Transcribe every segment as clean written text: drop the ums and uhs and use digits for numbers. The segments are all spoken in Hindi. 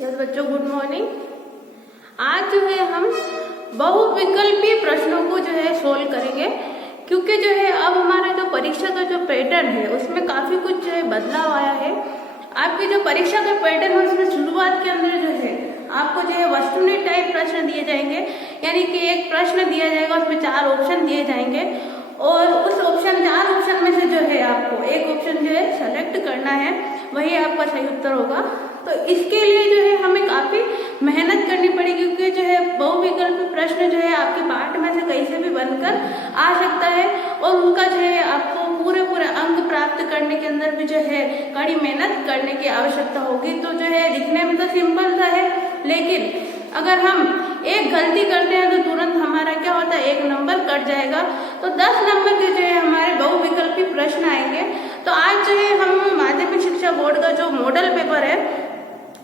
यस बच्चों, गुड मॉर्निंग। आज जो है हम बहुविकल्पीय प्रश्नों को जो है सोल्व करेंगे, क्योंकि जो है अब हमारा जो परीक्षा का जो पैटर्न है उसमें काफी कुछ जो है बदलाव आया है। आपके जो परीक्षा का पैटर्न है उसमें शुरुआत के अंदर जो है आपको जो है वस्तुनिष्ठ टाइप प्रश्न दिए जाएंगे, यानी कि एक प्रश्न दिया जाएगा, उसमें 4 ऑप्शन दिए जाएंगे और उस 4 ऑप्शन में से जो है आपको एक ऑप्शन जो है सेलेक्ट करना है, वही आपका सही उत्तर होगा। तो इसके लिए जो है हमें काफी मेहनत करनी पड़ेगी, क्योंकि जो है बहुविकल्पीय प्रश्न जो है आपके पाठ में से कहीं से भी बनकर आ सकता है और उनका जो है आपको पूरे अंक प्राप्त करने के अंदर भी जो है कड़ी मेहनत करने की आवश्यकता होगी। तो जो है दिखने में तो सिंपल सा है, लेकिन अगर हम एक गलती करते हैं तो तुरंत हमारा क्या होता है, 1 नंबर कट जाएगा। तो 10 नंबर के जो है हमारे बहुविकल्पी प्रश्न आएंगे। तो आज जो है हम माध्यमिक शिक्षा बोर्ड का जो मॉडल पेपर है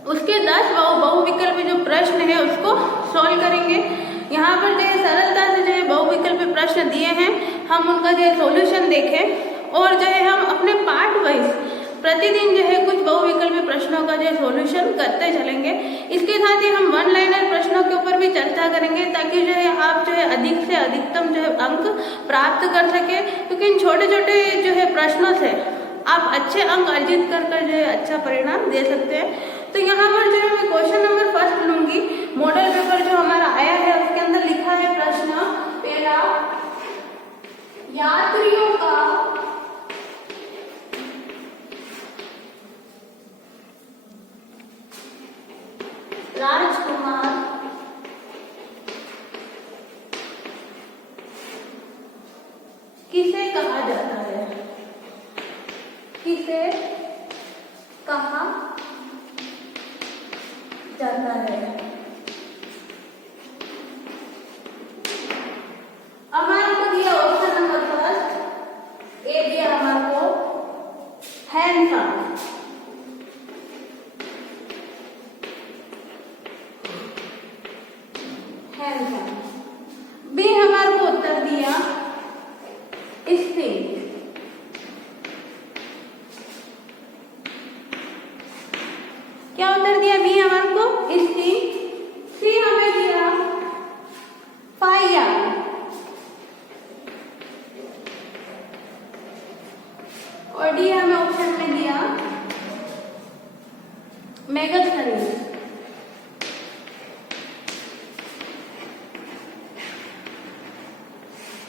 उसके 10 बहुविकल्पी जो प्रश्न है उसको सॉल्व करेंगे। यहाँ पर जो है सरलता से जो है बहुविकल्पी प्रश्न दिए हैं, हम उनका जो है सॉल्यूशन देखें और जो है हम अपने पार्ट वाइज प्रतिदिन जो है कुछ बहुविकल्पी प्रश्नों का जो है सॉल्यूशन करते चलेंगे। इसके साथ ही हम 1 लाइनर प्रश्नों के ऊपर भी चर्चा करेंगे, ताकि जो है आप जो है अधिक से अधिकतम जो है अंक प्राप्त कर सके, क्योंकि इन छोटे छोटे जो है प्रश्नों से आप अच्छे अंक अर्जित कर जो है अच्छा परिणाम दे सकते हैं। तो यहाँ पर जो है मैं क्वेश्चन नंबर फर्स्ट लूंगी। मॉडल पेपर जो हमारा आया है उसके अंदर लिखा है प्रश्न पहला, यात्रियों का राजकुमार किसे कहा जाता है? किसे कहा जाता है? हमारे को दिया ऑप्शन नंबर फर्स्ट, ए दिया हमारे को हैंडसम। बी हमारे को उत्तर दिया स्थिर। क्या उत्तर दिया बी हमारे को? स्थिर। सी हमें दिया फायर और डी हमें ऑप्शन में दिया मेगास्थनीज।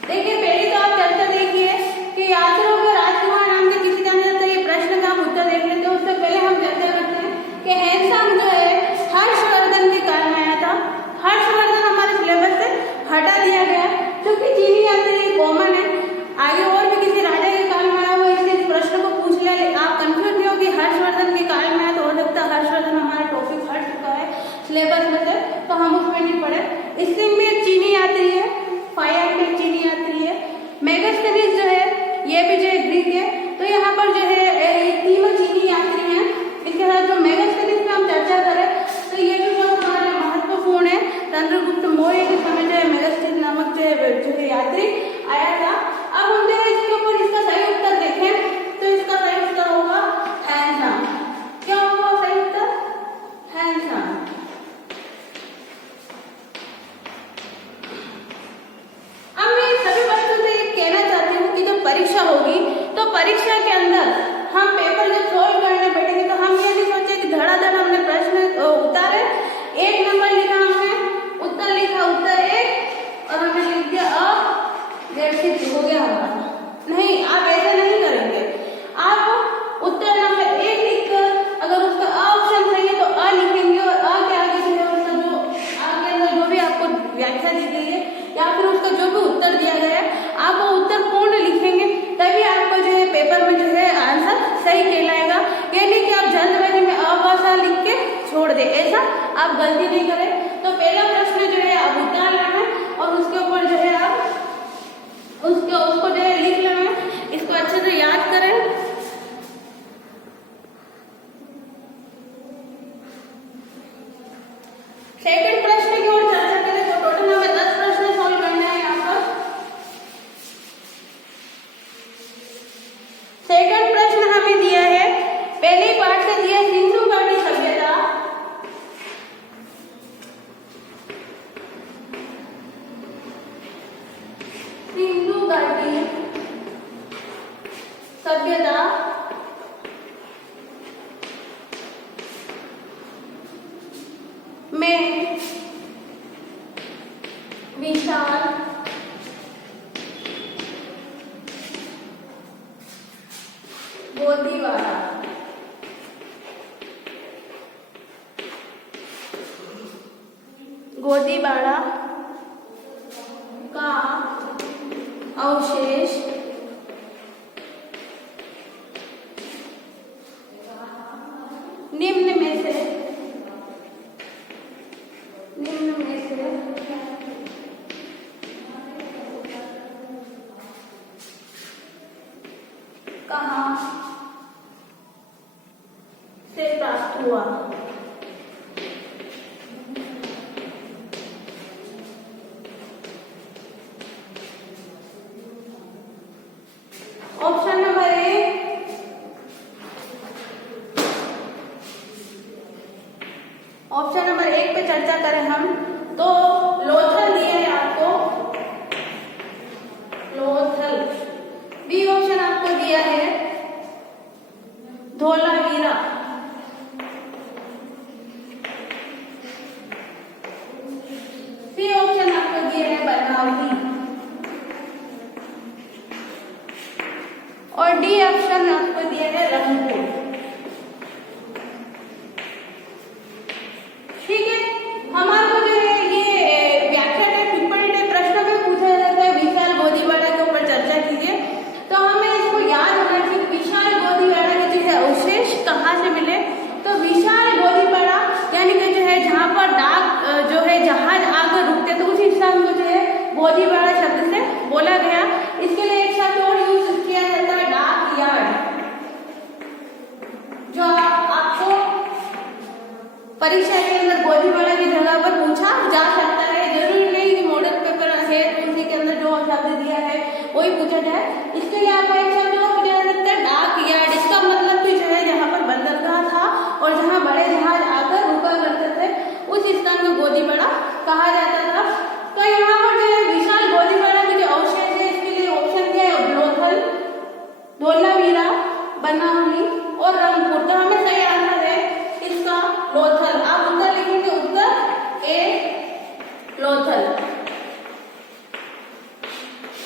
देखिए, पहले तो आप चर्चा देखिए कि यात्रियों को राजकुमार नाम के किसी जाना जाता है। ये प्रश्न का हम उत्तर देख लेते हैं। उससे पहले हम चर्चा करते हैं कि हैंडसम जो है हर्षवर्धन के काल में आया था। हर्षवर्धन हमारे सिलेबस से हटा दिया गया, क्योंकि चीनी यात्री कॉमन है, आगे और भी किसी राजा के काल में आया हो, इसलिए इस प्रश्न को पूछ लिया। आप कंफ्यूज नहीं हो कि हर्षवर्धन के काल में आया, तो हो सकता है हर्षवर्धन हमारा टॉपिक हट चुका है सिलेबस में से, तो हम उसमें नहीं पढ़े। स्टिंग में एक चीनी यात्री है, फायर में चीनी यात्री है, मेगास्थनीज जो है ये भी जो है ग्रीक है। तो यहाँ पर जो है ये तीनों चीनी यात्री हैं। इसके साथ जो मेगास्थनीज में हम चर्चा करें तो ये भी बहुत हमारे महत्वपूर्ण है। चंद्रगुप्त मौर्य के समय जो है मेगास्थनीज नामक जो है यात्री आया था। अब हम जो है इसके ऊपर इसका सही उत्तर देखें तो इसका सही उत्तर होगा हैंडसम। क्या होगा सही उत्तर? हैंडसम। अब मैं सभी बच्चों से ये कहना चाहती हूँ कि जब परीक्षा होगी तो परीक्षा के अंदर हम पेपर जब सोल्व करने बैठेंगे तो हम ये नहीं सोचे कि धड़ाधड़ हमने प्रश्न उतारे, 1 नंबर लिखा, हमने उत्तर लिखा उत्तर 1 और हमने लिख दिया हो गया हमारा। नहीं, आप ऐसा नहीं करेंगे। आप उत्तर नंबर 1 लिखकर अगर उसका ऑप्शन सही है तो अ लिखेंगे और अ के आगे जो है उसका जो आगे अंदर जो भी आपको व्याख्या दी गई है या फिर उसका जो भी उत्तर दिया गया है आप वो उत्तर पूर्ण लिखेंगे, तभी आपको जो है पेपर में जो है आंसर सही कहलाएगा। ये नहीं कि आप जल्दबाजी में अभाषा लिख के छोड़ दे, ऐसा आप गलती नहीं करें। तो पहला प्रश्न जो है आप उतार लेना है और उसके ऊपर जो है आप उसको जो है लिख लेना है। इसको अच्छे से याद करें। सेकंड प्रश्न की ओर चर्चा करें तो टोटल हमें 10 प्रश्न सॉल्व करना है। यहाँ पर सेकंड प्रश्न हमें दिया है, पहले पाठ से दिया सिंधु घाटी सभ्यता गोदीबाड़ा। गोदीबाड़ा का अवशेष निम्न में से कहाँ से प्राप्त हुआ? Option number A, option number 1 पे चर्चा करें हम तो लोथल दिए है आपको, लोथल। बी ऑप्शन आपको दिया है धोलावीरा। सी ऑप्शन आपको दिया है बनावटी और डी ऑप्शन आपको दिया है रंगपुर। ठीक है, हमारे को जो है ये व्याख्या टाइप टिप्पणी टाइप प्रश्न में पूछा जाता है विशाल गोदीबाड़ा के ऊपर चर्चा कीजिए, तो हमें इसको याद होना चाहिए विशाल गोदीबाड़ा के जो है अवशेष कहाँ से मिले। तो विशाल गोदीबाड़ा यानी कि जो है जहाँ पर डाक जो है जहाज आकर रुकते तो उस स्थान को जो है गोदीबाड़ा शब्द से बोला गया। इसके लिए एक शब्द और यूज किया जाता है डाक यार्ड, जो आपको परीक्षा के अंदर गोदीबाड़ा की जगह पर पूछा जा सकता है। जरूरी नहीं कि मॉडल पेपर है तो उसी के अंदर जो शब्द दिया है वही पूछा जाए। इसके लिए आपको एक शब्द और दिया जाता है डाक यार्ड। इसका मतलब भी जो है जहाँ पर बंदरगाह था और जहाँ बड़े जहाज आकर रुका करते थे उस स्थान को गोदीबाड़ा कहा जाता था। तो यहाँ पर जो है विशाल गोदीबाड़ा के जो अवशेष है इसके लिए ऑप्शन दिया है लोथल, धोलावीरा, बनावली और रंगपुर। तो हमें सही आंसर है इसका लोथल। आप उत्तर लिखेंगे, उत्तर ए लोथल।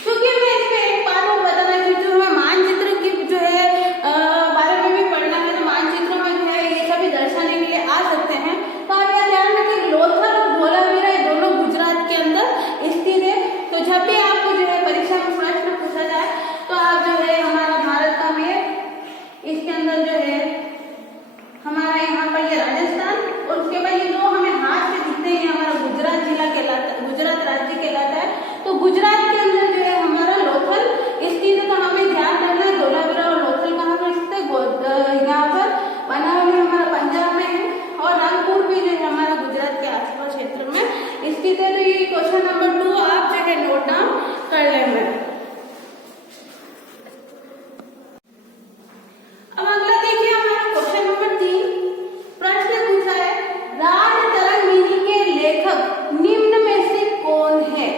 क्योंकि मैं इसमें एक बात और बताना चाहती हूँ, हमें मानचित्र की जो है बारे में भी पढ़ना है, तो मानचित्र में जो है ये सभी दर्शाने के लिए आ सकते हैं। तो आप यह ध्यान रखें लोथल और धोलावीरा ये दोनों गुजरात के अंदर स्थित है। तो जब भी आपको जो है परीक्षा में प्रश्न पूछा जाए तो आप जो है हमारा भारत का मैप, इसके अंदर जो है हमारा यहाँ पर ये राजस्थान और उसके बाद ये दो हमें हाथ से दिखते हैं हमारा गुजरात जिला कहलाता है, गुजरात राज्य कहलाता है। तो गुजरात के अंदर जो है हमारा लोथल स्थित है। तो हमें ध्यान रखना है धोलावीरा और लोथल कहाँ पर स्थित है, यहाँ पर बनावली हमारा पंजाब में है और रंगपुर भी जो है हमारा गुजरात के आसपास क्षेत्र में स्थित है। तो ये क्वेश्चन नंबर 2 आप जो है नोट डाउन कर लेना। अब अगला देखिए हमारा क्वेश्चन नंबर 3 प्रश्न पूछा है राज तरंगिणी के लेखक निम्न में से कौन है।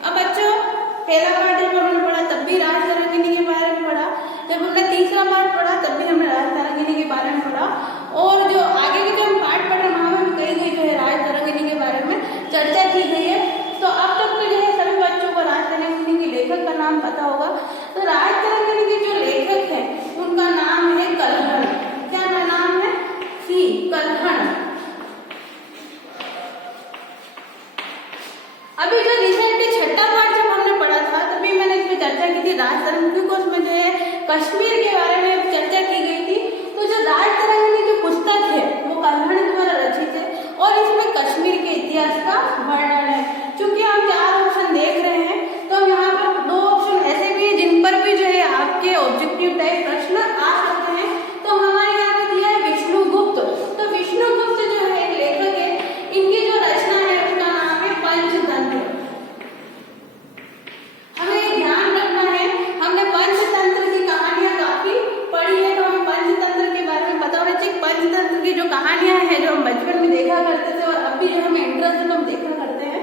अब बच्चों पहला पार्ट जब हमने पढ़ा तब भी राज तरंगिणी के बारे में पढ़ा, जब हमने तीसरा पार्ट पढ़ा तब भी हमने राज तरंगिणी के बारे में पढ़ा और जो आगे के जो हम पार्ट पढ़ रहे हैं वहां में कई गई जो है राज तरंगिणी के बारे में चर्चा की गई है। तो अब तक तो जो है सभी बच्चों को राज तरंगिणी के लेखक का नाम पता होगा। तो राज तरंगिणी के जो लेखक है उनका नाम है कल्हण। क्या नाम है? सी कल्हण। अभी जो रिसेंटली छठा पार्ट जब हमने पढ़ा था तभी मैंने इसमें चर्चा की थी राज तरंगिणी को, उसमें जो है कश्मीर के बारे में चर्चा की गई थी। तो जो राज तरंगिणी की पुस्तक है वो कल्हण द्वारा रचित है और इसमें कश्मीर के इतिहास का वर्णन है। चूंकि हम 4 ऑप्शन देख रहे हैं तो यहाँ पर 2 ऑप्शन ऐसे भी है जिन पर भी जो है आपके ऑब्जेक्टिव टाइप प्रश्न आ सकते हैं। तो हमारे यहाँ पे दिया है विष्णुगुप्त। तो विष्णुगुप्त जो है लेखक है, इनकी जो रचना है उसका नाम है पंचतंत्र। हमें ध्यान रखना है, हमने पंचतंत्र की कहानियां काफी पढ़ी है तो हमें पंचतंत्र के बारे में पता होना चाहिए। पंचतंत्र की जो कहानियां हैं जो हम बचपन में देखा करते थे और अभी जो हमें इंटरेस्ट हम देखा करते हैं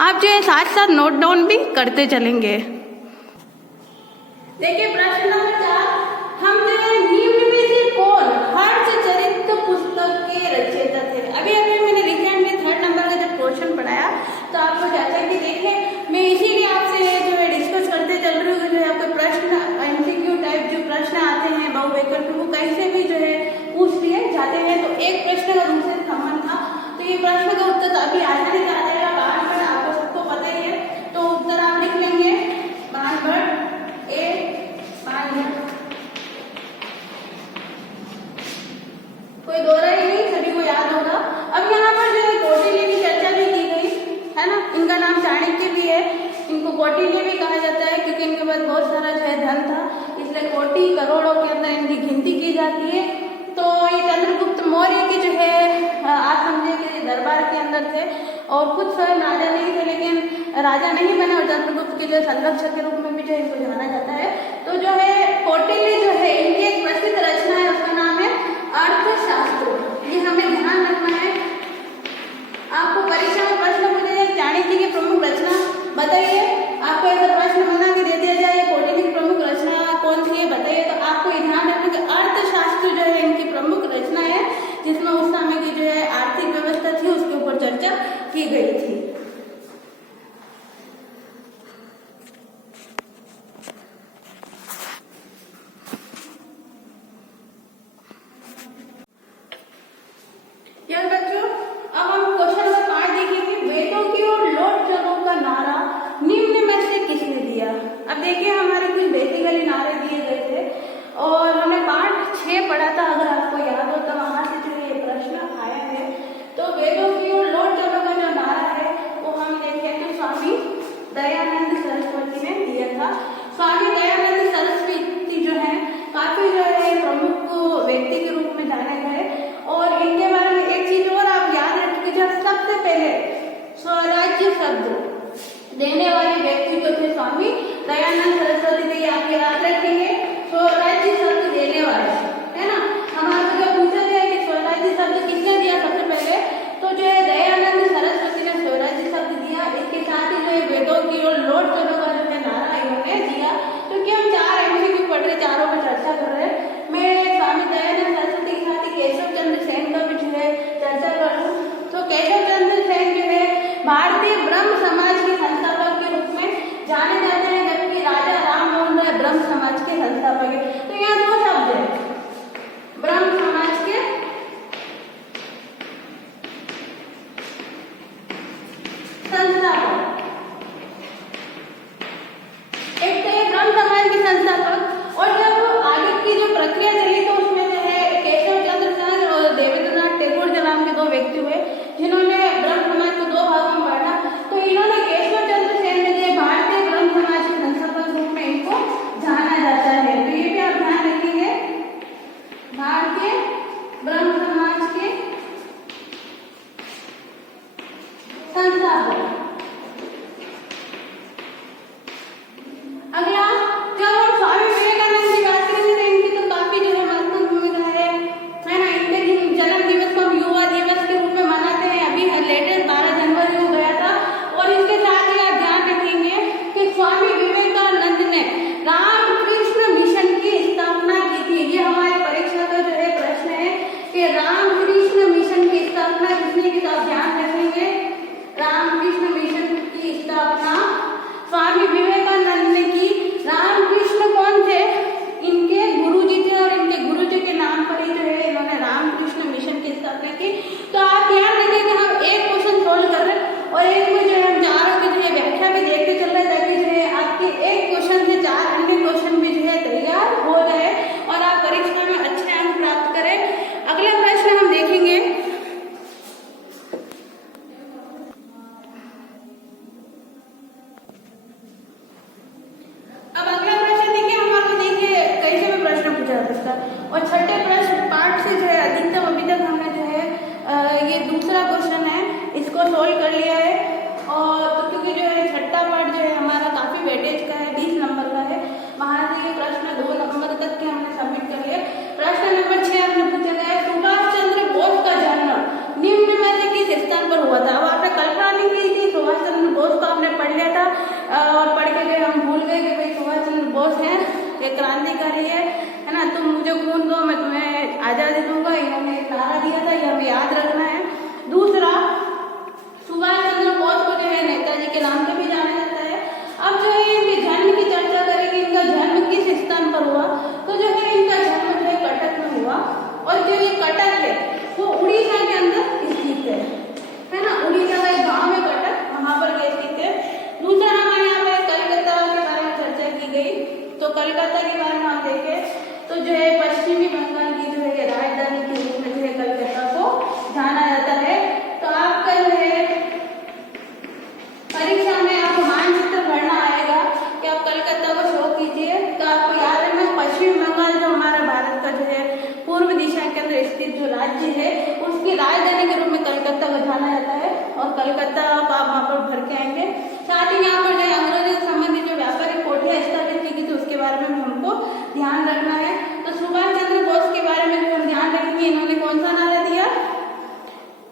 आप जो है साथ साथ नोट डाउन भी करते चलेंगे। देखिए प्रश्न नंबर 4, हम जो है निम्न में से कौन हर्षचरित पुस्तक के रचयिता थे। अभी अभी मैंने रिसेंट में 3rd नंबर का जब क्वेश्चन पढ़ाया तो आपको जाता कि देखे मैं इसीलिए आपसे जो है डिस्कस करते चल रही हूँ, जो है आपको प्रश्न एमसीक्यू टाइप जो प्रश्न आते हैं बहुविकल्पी वो कैसे भी जो है पूछ लिए जाते हैं। तो एक प्रश्न का दूसरे से संबंध था, तो ये प्रश्न का उत्तर अभी आसानी से आ जाएगा। बाणभट्ट आपको सबको पता ही है, तो उत्तर आप लिख लेंगे बाणभट्ट ए बाणभट्ट, कोई दोहरा ही नहीं, सभी को याद होगा। अब यहाँ पर जो है कौटिल्य की चर्चा भी की गई है ना, इनका नाम चाणक्य भी है, इनको कौटिल्य भी कहा जाता है क्योंकि इनके पास बहुत सारा जो है धन था, इसलिए कोटि करोड़ों के अंदर इनकी गिनती की जाती है। तो ये चंद्रगुप्त मौर्य के जो है आप समझे कि दरबार के अंदर थे और कुछ स्वयं राजा नहीं थे, लेकिन राजा नहीं बने और चंद्रगुप्त के जो संरक्षक के रूप में भी जो है इनको जाना जाता है। तो जो है कौटिल्य जो है इनकी एक प्रसिद्ध रचना है, उसका नाम है अर्थशास्त्र। ये हमें ध्यान रखना है। आपको परीक्षा में प्रश्न पूछे चाणक्य की प्रमुख रचना बताइए, आपको ऐसा प्रश्न बना के दे दिया जाए कौटिल्य की प्रमुख रचना कौन सी है बताइए, तो आपको ये ध्यान रखना कि अर्थशास्त्र जो है इनकी प्रमुख रचना है, जिसमें उस समय की जो है आर्थिक व्यवस्था थी उसके ऊपर चर्चा की गई थी। यार बच्चों, अब हम क्वेश्चन नंबर 5 देखेंगे। वेदों की ओर लौट चलो का नारा निम्न में से किसने दिया। अब देखिए हमारे कुछ बेसिकली नारे दिए गए थे और हमने पार्ट 6 पढ़ा था, अगर आपको याद हो तो वहां से जो ये प्रश्न आया है। तो वेदों की ओर लौट चलो का जो नारा है वो हम देखें तो स्वामी दयानंद सरस्वती ने दिया था। स्वामी दयानंद सरस्वती जो है काफी जो है प्रमुख व्यक्ति के रूप में जाने गए और इनके बारे में एक चीज और आप याद रखिए, जब सबसे पहले स्वराज्य शब्द देने वाले व्यक्ति जो थे स्वामी दयानंद सरस्वती थे, आप याद रखेंगे स्वराज्य शब्द देने वाले है ना। हमारे जब पूछा गया कि स्वराज्य शब्द किसने दिया सबसे पहले, तो जो है दयानंद सरस्वती ने स्वराज्य शब्द दिया। इसके साथ ही जो है वेदों की ओर लौट चलो का जो है नारा इन्होंने दिया। क्योंकि हम 4 एमसीक्यू पढ़ रहे, चारों पर चर्चा कर रहे हैं, मैं स्वामी दयानंद सरस्वती के साथ ही केशव चंद्र सेन का भी जो है चर्चा कर लूँ। तो केशव चंद्र सेन जो है भारतीय ब्रह्म समाज के संस्थापक के रूप में जाने जाते हैं, जबकि राजा राम मोहन राय ब्रह्म समाज के संस्थापक है। तो यहाँ 2 शब्द है, ब्रह्म समाज के संस्थापक, एक तो ये ब्रह्म समाज के संस्थापक। और जब आगे की जो प्रक्रिया चली तो उसमें जो है केशव चंद्र सेन और देवेंद्रनाथ टैगोर जो नाम के 2 व्यक्ति हुए जिन्होंने ब्रह्म समाज को 2 भागों में बांटा। तो इन्होंने केशव चंद्र सेन ने जो भारतीय ब्रह्म समाज के संस्थापक रूप में इनको जाना जाता है। तो ये भी आप ध्यान रखेंगे, भारतीय ब्रह्म समाज के संस्थापक। अगला जब हम स्वामी विवेकानंद की बात करेंगे तो इनकी तो काफी जो है महत्वपूर्ण भूमिका है ना। इनके जन्म दिवस को हम युवा दिवस के रूप में मनाते हैं, अभी लेटेस्ट 12 जनवरी को गया था। और इसके साथ ही आप ध्यान रखेंगे कि स्वामी विवेकानंद ने रामकृष्ण मिशन की स्थापना की थी। ये हमारे परीक्षा का जो है प्रश्न है कि रामकृष्ण मिशन की स्थापना किसने की, तो आप ध्यान रखेंगे रामकृष्ण मिशन की स्थापना स्वामी विवेकानंद ने की। रामकृष्ण कौन थे, इनके गुरुजी थे और इनके गुरुजी के नाम पर ही जो है इन्होंने रामकृष्ण मिशन की स्थापना की। तो आप ध्यान रखिए कि हम एक क्वेश्चन सोल्व कर रहे हैं और एक में जो है हम 4 की जो है व्याख्या भी देखते चल रहे हैं, ताकि जो है आपके एक क्वेश्चन से 4 अन्य क्वेश्चन भी जो है तैयार हो जाए और आप परीक्षा में अच्छे अंक प्राप्त करें। अगला प्रश्न हम देखेंगे, अब अगला प्रश्न देखिए हमारे देखिए कैसे भी प्रश्न पूछा जा सकता है। और छठे प्रश्न पार्ट से जो है अधिकतम अभी तक हमने जो है ये दूसरा क्वेश्चन है इसको सोल्व कर लिया है। और तो क्योंकि जो है छठा पार्ट जो है हमारा काफी वेटेज का है, 20 नंबर का है, वहां से ये प्रश्न 2 नंबर तक के हमने सबमिट कर लिया। प्रश्न नंबर 6 हमने पूछा गया सुभाष चंद्र बोस का जन्म निम्न में से किस स्थान पर हुआ था। अब आपने कल्पना नहीं की थी सुभाष चंद्र बोस कलकत्ता आप वहाँ पर भर के आएंगे। साथ ही यहाँ पर जो अंग्रेजों से संबंधित जो व्यापारिक कोठियाँ स्थापित की गई थी उसके बारे में भी हमको ध्यान रखना है। तो सुभाष चंद्र बोस के बारे में जो हम ध्यान रखेंगे, इन्होंने कौन सा नारा दिया?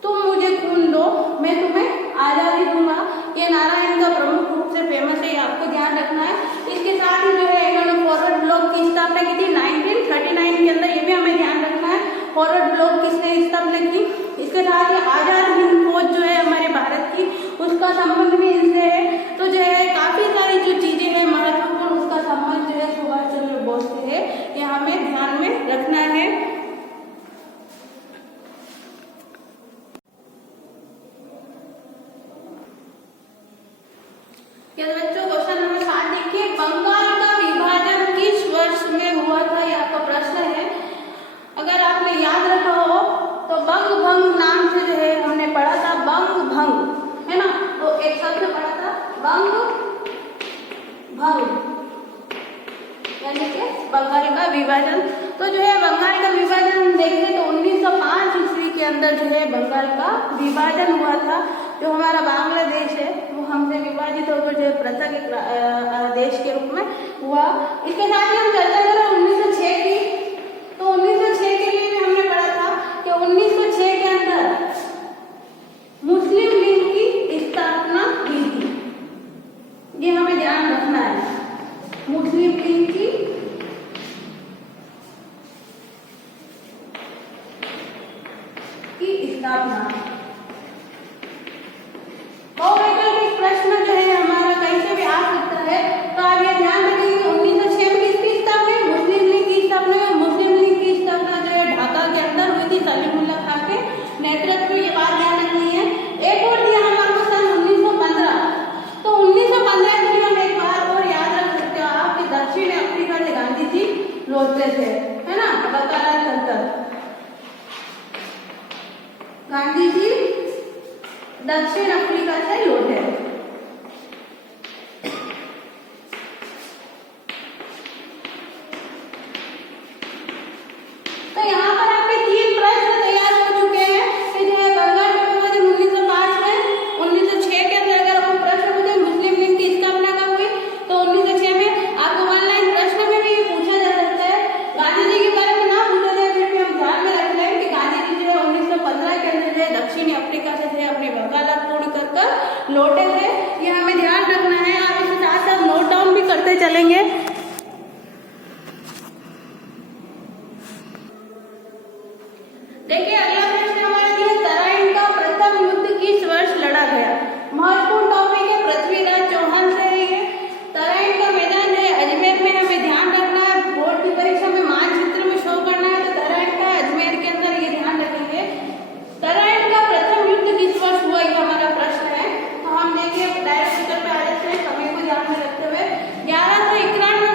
तुम मुझे खून दो मैं तुम्हें आजादी दूंगा। ये नारा इनका प्रमुख रूप से फेमस है, ये आपको ध्यान रखना है। इसके साथ ही जो है इन्होंने फॉरवर्ड ब्लॉक की स्थापना की थी 1939 के अंदर, ये भी हमें ध्यान रखना है। फॉरवर्ड ब्लॉक किसने स्थापना की? इसके साथ ही आजाद हिंद फौज जो है हमारे भारत की, उसका संबंध भी इनसे है। तो जो है काफी सारी जो चीजें हैं महत्वपूर्ण, उसका संबंध जो है सुभाष चंद्र बोस से है, ये हमें ध्यान में रखना है। बच्चों क्वेश्चन नंबर 7 देखिए, बंगाल का विभाजन किस वर्ष में हुआ था? ये आपका प्रश्न है। अगर आपने याद रखा हो तो बंग भंग नाम से जो है हमने पढ़ा था, बंग भंग है ना, तो एक शब्द पढ़ा था बंग भंग, यानी कि बंगाल का विभाजन। तो जो है बंगाल का विभाजन देखें तो 1905 ईस्वी के अंदर जो है बंगाल का विभाजन हुआ था। जो हमारा बांग्लादेश है वो हमसे विभाजित होकर जो है पृथक एक देश के रूप में हुआ। इसके साथ ही हम चर्चा करें 1906 की, तो 1906 के लिए भी हमने पढ़ा था कि 1906 के अंदर मुस्लिम लीग की स्थापना की थी, ये हमें ध्यान रखना है। मुस्लिम लीग की स्थापना। बहुवैकल्पिक प्रश्न जो है हमारा कहीं से भी आ सकता है, तो आप ये ध्यान रखिए 1906 में किसकी स्थापना है? मुस्लिम लीग की स्थापना है। मुस्लिम लीग की स्थापना जो है ढाका के अंदर हुई थी सलीमुल्लाह खां के नेतृत्व में, ये बात ध्यान रखनी है। एक और दिया हमारे सन 1915, तो 1915 के लिए हम एक बार और याद रख सकते हो आप कि दक्षिण अफ्रीका से गांधी जी लौटते थे, है ना, बकाला तंत्र। गांधी जी दक्षिण अफ्रीका से लौटे। तो यहाँ पर आपके 3 प्रश्न तैयार हो चुके हैं कि जो है बंगाल का विभाजन 1905 में, 1906 के अंदर अगर आपको प्रश्न पूछे मुस्लिम लीग की स्थापना कब हुई, तो 1906 में। आपको ऑनलाइन प्रश्न में भी पूछा जा सकता है, गांधी जी के बारे में ना पूछा जाए फिर भी हम ध्यान में रख लें कि गांधी जी जो है 1915 के अंदर जो है दक्षिणी अफ्रीका से अपनी वकालत पूर्ण कर लौटे थे, ये हमें ध्यान रखना है। आप इसके साथ साथ नोट डाउन भी करते चलेंगे। देखिए अगला प्रश्न हमारा दिया, तराइन का प्रथम युद्ध किस वर्ष लड़ा गया? महत्वपूर्ण टॉपिक है, पृथ्वीराज चौहान से है ये। तराइन का मैदान है अजमेर में, हमें ध्यान रखना है। बोर्ड की परीक्षा में मानचित्र में शो करना है, तो तराइन का अजमेर के अंदर, ये ध्यान रखेंगे। तराइन का प्रथम युद्ध किस वर्ष हुआ, ये हमारा प्रश्न है। तो हम देखिए डायरेक्ट उत्तर पे आ जाते हैं, समय को ध्यान में रखते हुए। 1191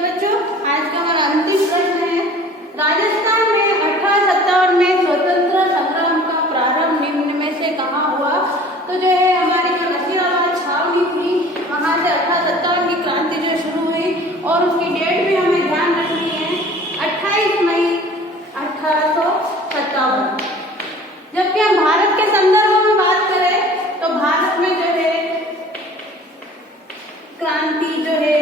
बच्चों, आज का हमारा अंतिम प्रश्न है, राजस्थान में 1857 में स्वतंत्रता संग्राम का प्रारंभ निम्न में से कहाँ हुआ? तो जो है हमारी जो नसीराबाद छावनी थी, वहाँ से 1857 की क्रांति जो शुरू हुई और उसकी डेट भी हमें ध्यान रखनी है, 28 मई 1857। जबकि हम भारत के संदर्भ में बात करें तो भारत में जो है क्रांति जो है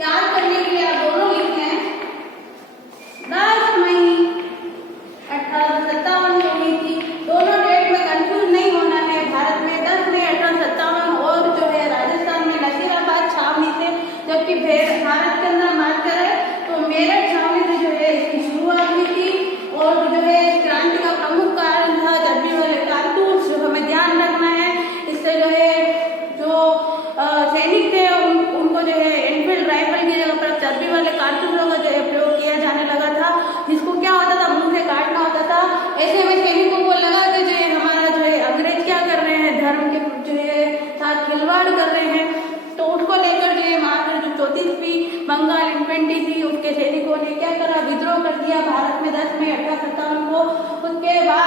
याद करने के लिए आप दोनों लिखते हैं, 10 मई 1857 को हुई थी। दोनों डेट में कंफ्यूज नहीं होना है। भारत में 10 मई 1857 और जो है राजस्थान में नसीराबाद छावनी से, जबकि भारत के अंदर बात करें तो मेरठ छावनी से जो है इसकी शुरुआत हुई थी। और जो है इस क्रांति का प्रमुख कारण था चर्बी वाले कारतूस, जो हमें ध्यान रखना है। इससे जो है जो सैनिक थे उनको जो है एनफील्ड राइफल की जगह पर चर्बी वाले कारतूसों का जो है प्रयोग किया जाने लगा था, जिसको क्या होता था, मुंह से काटना होता था। ऐसे में सैनिकों को लगा कि जो है हमारा जो है अंग्रेज क्या कर रहे हैं, धर्म के जो है साथ खिलवाड़ कर रहे हैं। तो उसको लेकर जो है वहाँ पर जो 34वीं बंगाल इन्फेंट्री थी, उसके सैनिकों ने क्या करा, विद्रोह कर दिया भारत में 10 मई 1857 को। उसके बाद